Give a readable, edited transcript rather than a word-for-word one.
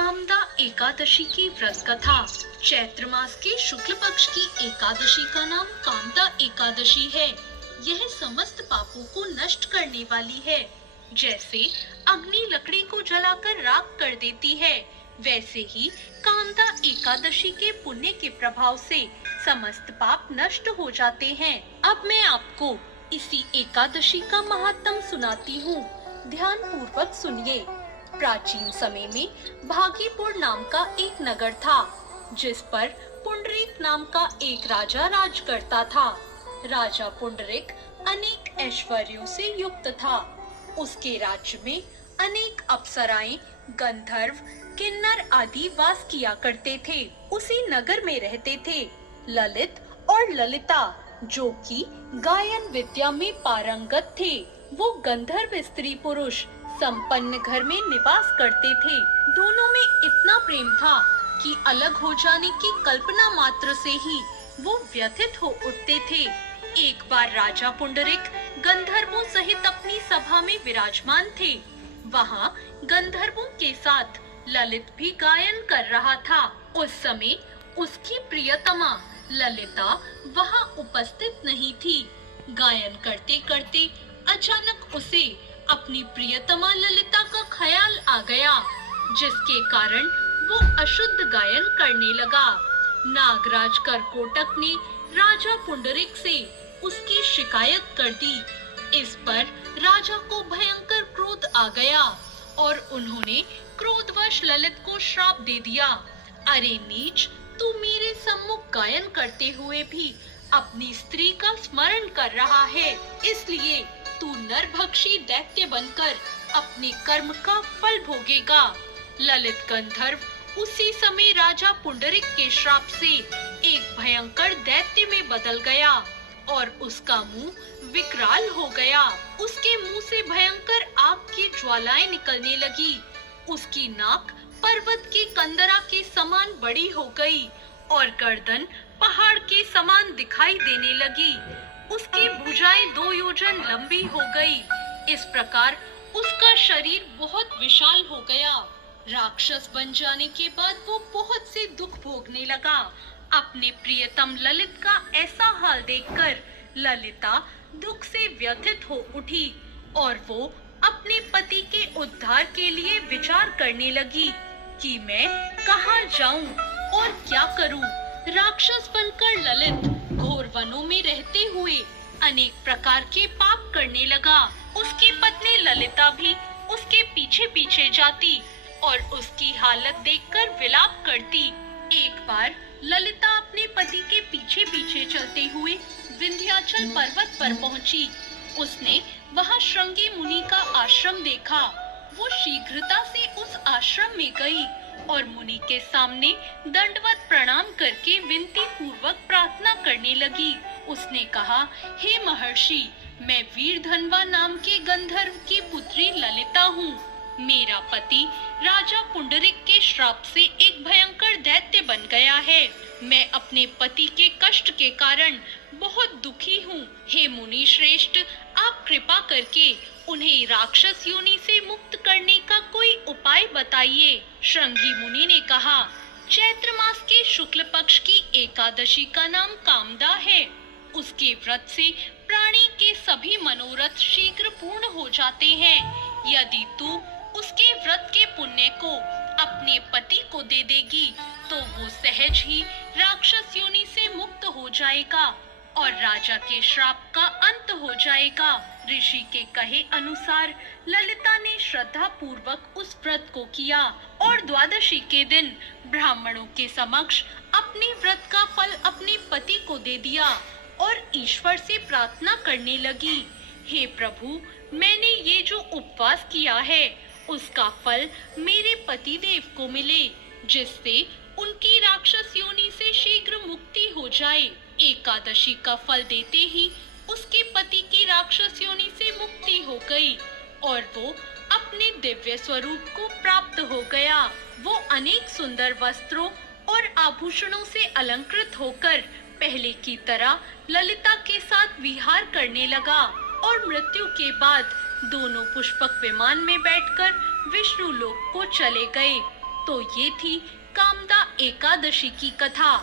कामदा एकादशी की व्रत कथा। चैत्र मास के शुक्ल पक्ष की एकादशी का नाम कामदा एकादशी है। यह समस्त पापों को नष्ट करने वाली है। जैसे अग्नि लकड़ी को जलाकर राख कर देती है, वैसे ही कामदा एकादशी के पुण्य के प्रभाव से समस्त पाप नष्ट हो जाते हैं। अब मैं आपको इसी एकादशी का महात्म सुनाती हूँ। ध्यान पूर्वक सुनिए। प्राचीन समय में भागीपुर नाम का एक नगर था, जिस पर पुंडरीक नाम का एक राजा राज करता था। राजा पुंडरीक अनेक ऐश्वर्यों से युक्त था। उसके राज्य में अनेक अप्सराएं, गंधर्व, किन्नर आदि वास किया करते थे। उसी नगर में रहते थे ललित और ललिता, जो कि गायन विद्या में पारंगत थे। वो गंधर्व स्त्री पुरुष संपन्न घर में निवास करते थे। दोनों में इतना प्रेम था कि अलग हो जाने की कल्पना मात्र से ही वो व्यथित हो उठते थे। एक बार राजा पुंडरीक गंधर्वों सहित अपनी सभा में विराजमान थे। वहाँ गंधर्वों के साथ ललित भी गायन कर रहा था। उस समय उसकी प्रियतमा ललिता वहाँ उपस्थित नहीं थी। गायन करते करते अचानक उसे अपनी प्रियतमा ललिता का ख्याल आ गया, जिसके कारण वो अशुद्ध गायन करने लगा। नागराज करकोटक ने राजा पुंडरीक से उसकी शिकायत कर दी। इस पर राजा को भयंकर क्रोध आ गया और उन्होंने क्रोधवश ललित को श्राप दे दिया। अरे नीच, तू मेरे सम्मुख गायन करते हुए भी अपनी स्त्री का स्मरण कर रहा है, इसलिए तू नरभक्षी दैत्य बनकर अपने कर्म का फल भोगेगा। ललित गंधर्व उसी समय राजा पुंडरीक के श्राप से एक भयंकर दैत्य में बदल गया और उसका मुंह विकराल हो गया। उसके मुंह से भयंकर आग की ज्वालाएं निकलने लगी। उसकी नाक पर्वत की कंदरा के समान बड़ी हो गई और गर्दन पहाड़ के समान दिखाई देने लगी। उसकी भुजाएं 2 योजन लंबी हो गई। इस प्रकार उसका शरीर बहुत विशाल हो गया। राक्षस बन जाने के बाद वो बहुत से दुख भोगने लगा। अपने प्रियतम ललित का ऐसा हाल देखकर ललिता दुख से व्यथित हो उठी और वो अपने पति के उद्धार के लिए विचार करने लगी कि मैं कहाँ जाऊं और क्या करूं। राक्षस बनकर ललित घोर वनों में रहते हुए अनेक प्रकार के पाप करने लगा। उसकी पत्नी ललिता भी उसके पीछे पीछे जाती और उसकी हालत देखकर विलाप करती। एक बार ललिता अपने पति के पीछे पीछे चलते हुए विंध्याचल पर्वत पर पहुंची। उसने वहां श्रृंगी मुनि का आश्रम देखा। वो शीघ्रता से उस आश्रम में गई और मुनि के सामने दंडवत प्रणाम करके विनती पूर्वक प्रार्थना करने लगी। उसने कहा, हे महर्षि, मैं वीरधनवा नाम के गंधर्व की पुत्री ललिता हूँ। मेरा पति राजा पुंडरीक के श्राप से एक भयंकर दैत्य बन गया है। मैं अपने पति के कष्ट के कारण बहुत दुखी हूँ। हे मुनि श्रेष्ठ, आप कृपा करके उन्हें राक्षस योनि से मुक्त करने का कोई उपाय बताइए। श्रृंगी मुनि ने कहा, चैत्र मास के शुक्ल पक्ष की एकादशी का नाम कामदा है। उसके व्रत से प्राणी के सभी मनोरथ शीघ्र पूर्ण हो जाते हैं। यदि तू उसके व्रत के पुण्य को अपने पति को दे देगी तो वो सहज ही राक्षस योनि से मुक्त हो जाएगा और राजा के श्राप का अंत हो जाएगा। ऋषि के कहे अनुसार ललिता ने श्रद्धा पूर्वक उस व्रत को किया और द्वादशी के दिन ब्राह्मणों के समक्ष अपने व्रत का फल अपने पति को दे दिया और ईश्वर से प्रार्थना करने लगी, हे प्रभु, मैंने ये जो उपवास किया है उसका फल मेरे पति देव को मिले, जिससे उनकी राक्षस योनि से शीघ्र मुक्ति हो जाए। एकादशी का फल देते ही उसके पति की राक्षस योनि से मुक्ति हो गई और वो अपने दिव्य स्वरूप को प्राप्त हो गया। वो अनेक सुंदर वस्त्रों और आभूषणों से अलंकृत होकर पहले की तरह ललिता के साथ विहार करने लगा और मृत्यु के बाद दोनों पुष्पक विमान में बैठकर विष्णु लोक को चले गए। तो ये थी कामदा एकादशी की कथा।